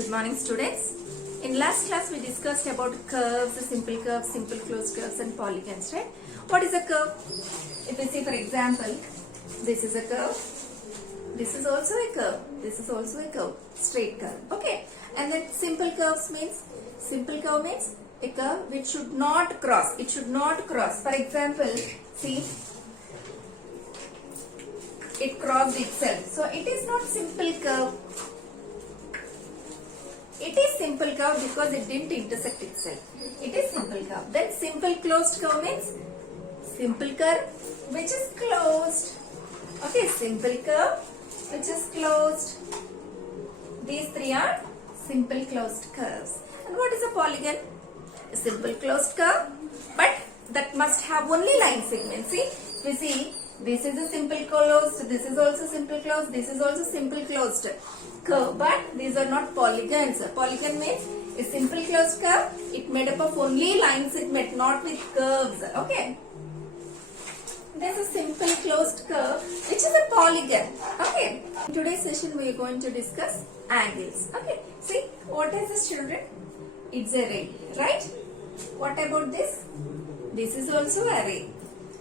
Good morning, students. In last class we discussed about curves, simple closed curves and polygons, right? What is a curve? If we see, for example, this is a curve, this is also a curve, this is also a curve, straight curve, okay? And then simple curve means a curve which should not cross, it should not cross. For example, see, it crossed itself, so it is not simple curve. It is simple curve because it didn't intersect itself. It is simple curve. Then simple closed curve means simple curve which is closed. Okay, simple curve which is closed. These three are simple closed curves. And what is a polygon? A simple closed curve, but that must have only line segments. See, we see this is a simple closed, this is also simple closed, this is also simple closed curve, but these are not polygons. A polygon means a simple closed curve, it made up of only line segment, not with curves. Okay, this is simple closed curve which is a polygon. Okay, in today's session we are going to discuss angles. Okay, see, what is this, children? It's a ray, right? What about this? This is also a ray.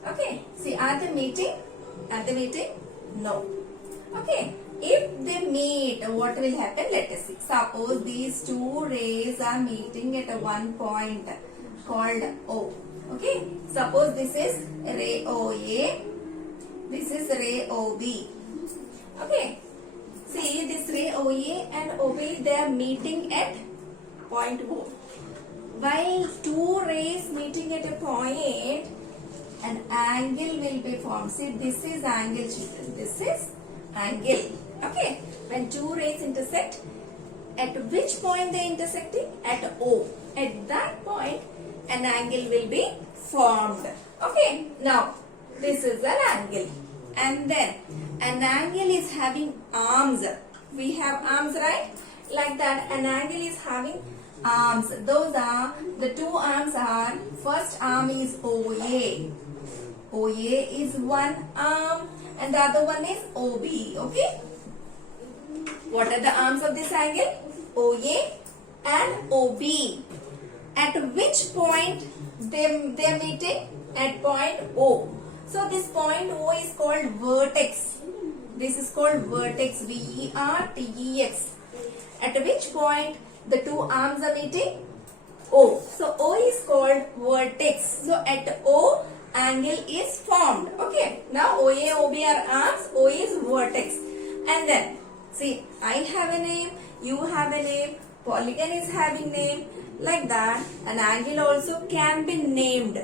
Okay, see, are they meeting? Are they meeting? No. Okay, if they meet, what will happen? Let us see. Suppose these two rays are meeting at a one point called O. Okay, suppose this is ray OA, this is ray OB. Okay, see, this ray OA and OB, they are meeting at point O. While two rays meeting at a point, an angle will be formed. See, this is angle, children. This is angle. Okay. When two rays intersect, at which point they intersecting? At O. At that point, an angle will be formed. Okay. Now, this is an angle. And then, an angle is having arms. We have arms, right? Like that, an angle is having arms. Those are, the two arms are, first arm is OA. OA is one arm and the other one is OB. Okay. What are the arms of this angle? OA and OB. At which point they are meeting? At point O. So this point O is called vertex. This is called vertex. VERTEX. At which point the two arms are meeting? O. So O is called vertex. So at O, angle is formed. Okay. Now OA, OB are arms, O is vertex. And then, see, I have a name, you have a name, polygon is having name. Like that, an angle also can be named.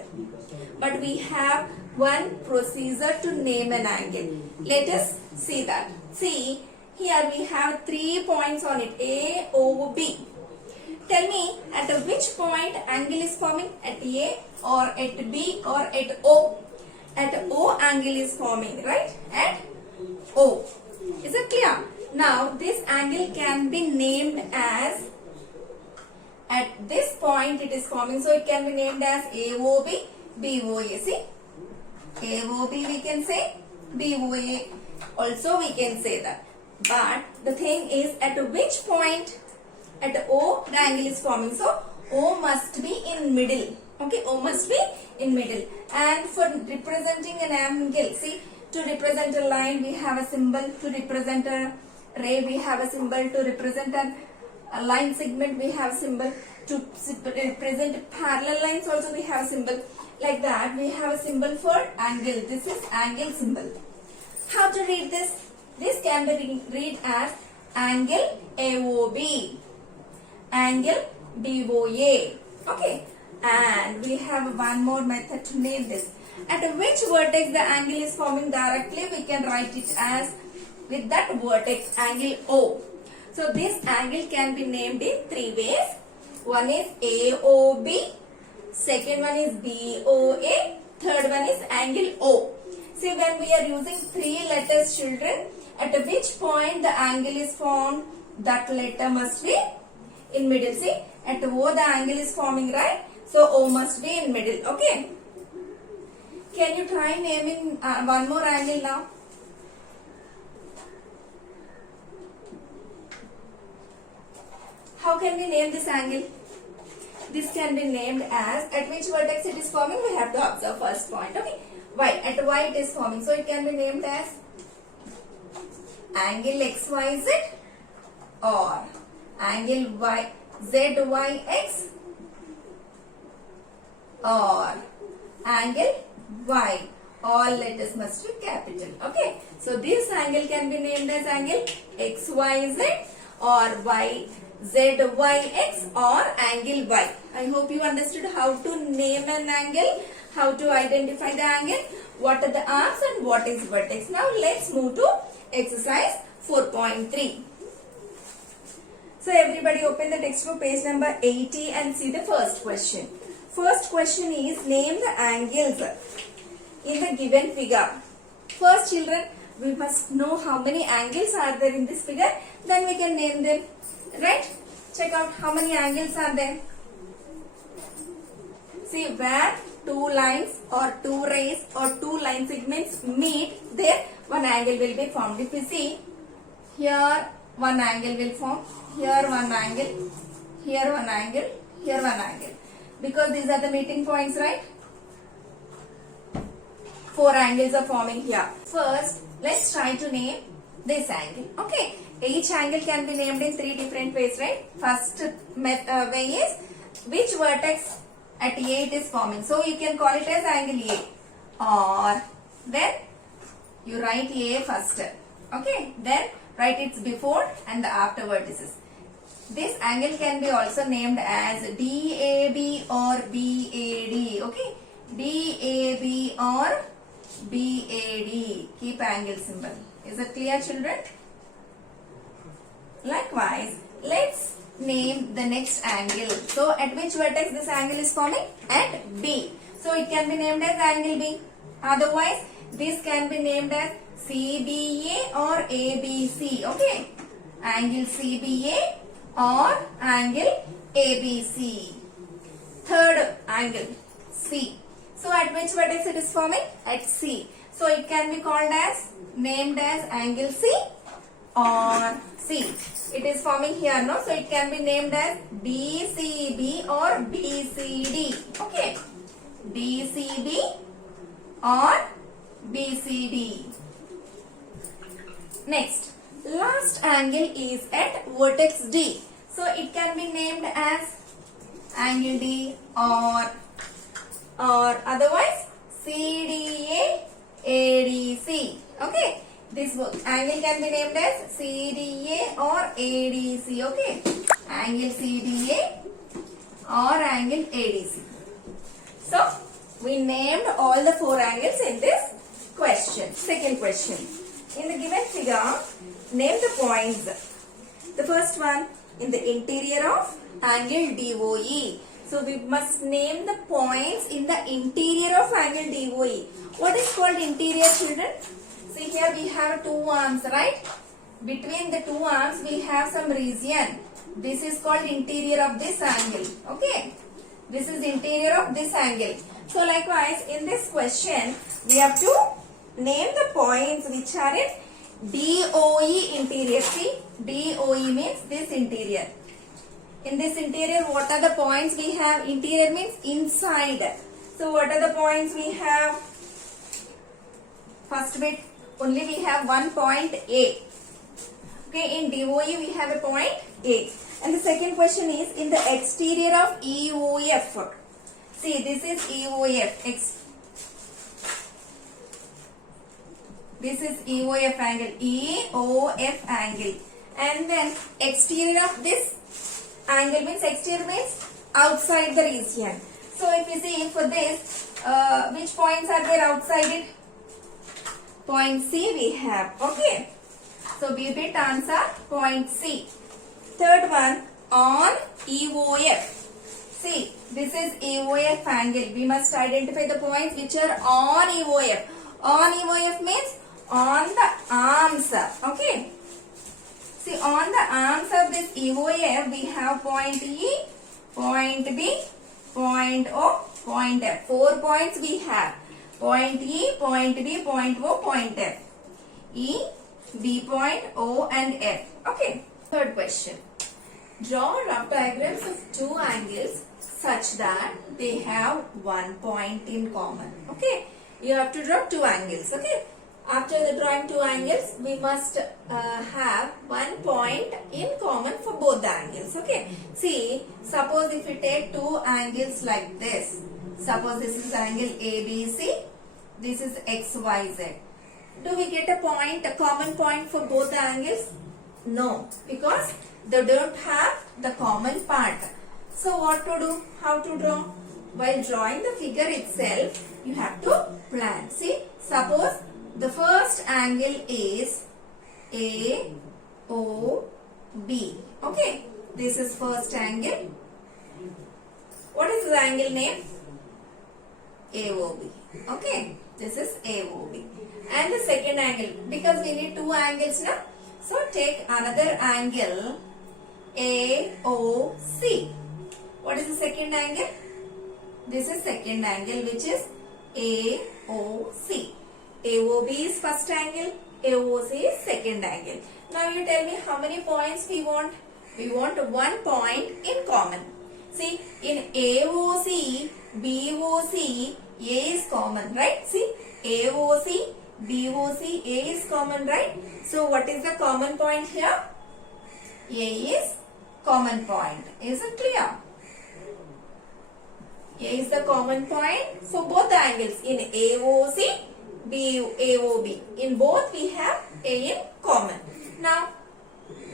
But we have one procedure to name an angle. Let us see that. See, here we have 3 points on it, A, O, B. Tell me, at which point angle is forming? At A or at B or at O? At O angle is forming, right? At O. Is it clear? Now, this angle can be named as, at this point it is forming, so it can be named as AOB, BOA. See? AOB we can say, BOA also we can say that. But the thing is, at which point? At O, the angle is forming. So, O must be in middle. Okay, O must be in middle. And for representing an angle, see, to represent a line, we have a symbol. To represent a ray, we have a symbol. To represent a line segment, we have a symbol. To represent parallel lines also, we have a symbol. Like that, we have a symbol for angle. This is angle symbol. How to read this? This can be read as angle AOB. Angle BOA. Okay. And we have one more method to name this. At which vertex the angle is forming directly, we can write it as, with that vertex, angle O. So this angle can be named in 3 ways. One is AOB, second one is BOA, third one is angle O. See, when we are using 3 letters, children, at which point the angle is formed, that letter must be in middle. See, at O the angle is forming, right? So O must be in middle. Okay. Can you try naming one more angle now? can we name this angle? This can be named as, at which vertex it is forming, we have to observe first point. Okay, y, at y it is forming, so it can be named as angle XYZ or angle ZYX or angle Y. All letters must be capital. Okay, so this angle can be named as angle XYZ or ZYX or angle Y. I hope you understood how to name an angle, how to identify the angle, what are the arms and what is vertex. Now let's move to exercise 4.3. So everybody open the textbook page number 80 and see the first question. First question is, name the angles in the given figure. First children, we must know how many angles are there in this figure, then we can name them, right? Check out how many angles are there. See, where two lines or two rays or two line segments meet, there one angle will be formed. If you see, here one angle will form, here one angle, here one angle, here one angle. Because these are the meeting points, right? Four angles are forming here. First, let's try to name this angle. Okay, each angle can be named in three different ways, right? First way is which vertex at A it is forming. So you can call it as angle A. Or then you write A first. Okay, then write its before and the after vertices. This angle can be also named as DAB or BAD. Okay, DAB or BAD. Keep angle symbol. Is it clear, children? Likewise, let's name the next angle. So at which vertex this angle is forming? At B. So it can be named as angle B. Otherwise, this can be named as CBA or ABC. Okay, angle CBA or angle ABC. Third angle, C. So at which vertex it is forming? At C. So it can be called as, named as angle C or C. It is forming here, no? So it can be named as DCB or BCD. Okay, DCB or BCD. Next, last angle is at vertex D. So it can be named as angle D or otherwise CDA ADC. Okay, this angle can be named as CDA or ADC. Okay, angle CDA or angle ADC. So we named all the four angles in this question. Second question. In the given figure, name the points. The first one, in the interior of angle DOE. So we must name the points in the interior of angle DOE. What is called interior, children? See, here we have two arms, right? Between the two arms we have some region. This is called interior of this angle. Okay, this is interior of this angle. So likewise, in this question we have to name the points which are in DOE interior. See, DOE means this interior. In this interior, what are the points we have? Interior means inside. So what are the points we have? First bit, only we have one point A. Okay, in DOE we have a point A. And the second question is in the exterior of EOF. See, this is EOF. This is EOF angle. EOF angle. And then exterior of this angle means, exterior means outside the region. So if you see for this, which points are there outside it? Point C we have. Okay. So B bit answer point C. Third one, on EOF. See, this is EOF angle. We must identify the points which are on EOF. On EOF means on the arms. Okay. See, on the arms of this EOF, we have point E, point B, point O, point F. 4 points we have. Point E, point B, point O, point F. E, B point, O and F. Okay. Third question. Draw rough diagrams of two angles such that they have one point in common. Okay, you have to draw two angles. Okay, after the drawing two angles, we must have one point in common for both the angles. Okay, see, suppose if we take two angles like this, suppose this is angle ABC, this is XYZ. Do we get a common point for both the angles? No, because they don't have the common part. So what to do? How to draw? While drawing the figure itself, you have to plan. See, suppose the first angle is AOB. Okay, this is first angle. What is the angle name? AOB. Okay, this is AOB. And the second angle, because we need two angles now. So take another angle AOC. What is the second angle? This is second angle, which is AOC. AOB is first angle, AOC is second angle. Now you tell me how many points we want? We want one point in common. See, in AOC, BOC, A is common, right? See, AOC, BOC, A is common, right? So what is the common point here? A is common point. Is it clear? A is the common point for both the angles. In AOC, AOB. In both we have A in common. Now,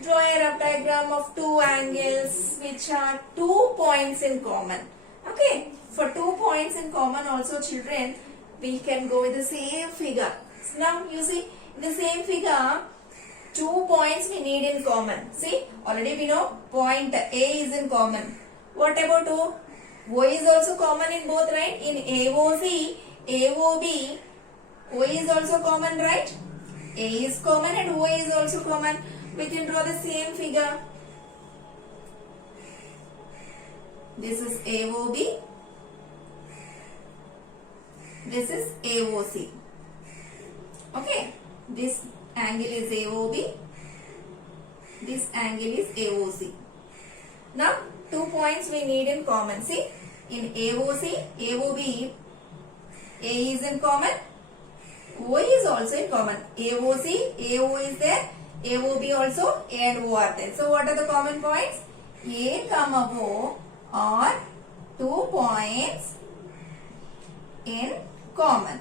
draw a rough diagram of two angles which are 2 points in common. Okay. For 2 points in common also, children, we can go with the same figure. So now you see, in the same figure, 2 points we need in common. See, already we know point A is in common. What about O? O is also common in both, right? In AOC, AOB, O is also common, right? A is common and O is also common. We can draw the same figure. This is AOB. This is AOC. Okay. This angle is AOB. This angle is AOC. Now, 2 points we need in common. See, in AOC, AOB, A is in common. O is also in common. AOC, AO is there. AOB also, A and O are there. So, what are the common points? A, O are 2 points in common.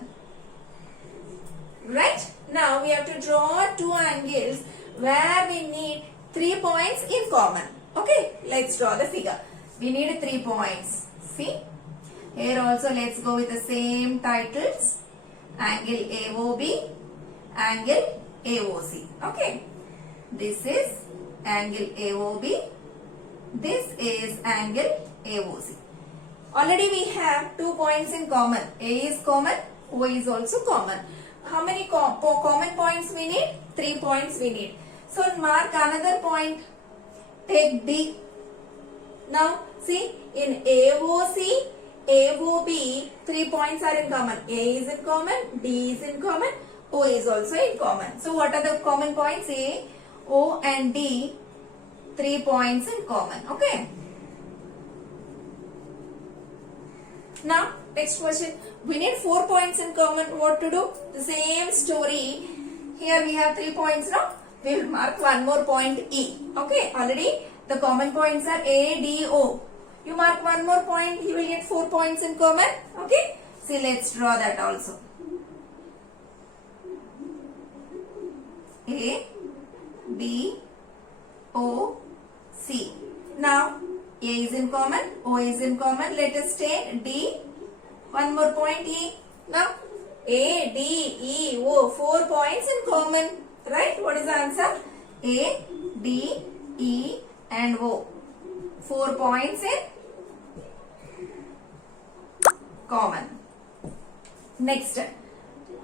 Right? Now, we have to draw two angles where we need 3 points in common. Okay, let's draw the figure. We need 3 points. See? Here also let's go with the same titles. Angle AOB, angle AOC. Okay. This is angle AOB. This is angle AOC. Already we have 2 points in common. A is common, O is also common. How many common points we need? 3 points we need. So mark another point. Take D. Now see, in AOC, AOB, 3 points are in common. A is in common, D is in common, O is also in common. So what are the common points? A, O and D, 3 points in common. Okay. Now, next question. We need 4 points in common. What to do? The same story. Here we have 3 points now. We will mark one more point E. Okay. Already the common points are A, D, O. You mark one more point. You will get 4 points in common. Okay. See, let's draw that also. A, B, O, C. Now, A is in common, O is in common. Let us take D. One more point E. Now, A, D, E, O. 4 points in common. Right? What is the answer? A, D, E and O. 4 points in common. Next,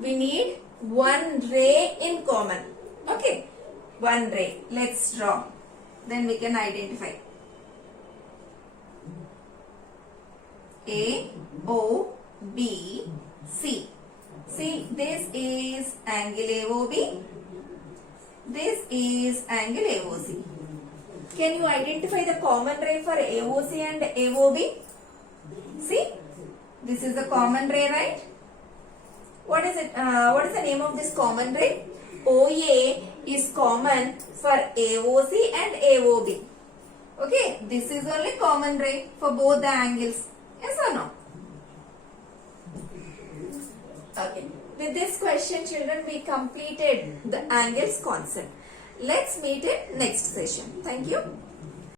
we need one ray in common. Okay. One ray. Let's draw. Then we can identify. A, O, B, C. See, this is angle AOB. This is angle AOC. Can you identify the common ray for AOC and AOB? See, this is the common ray, right? What is it? What is the name of this common ray? OA is common for AOC and AOB. Okay, this is only common ray for both the angles. Yes or no? Okay. With this question, children, we completed the angles concept. Let's meet in next session. Thank you.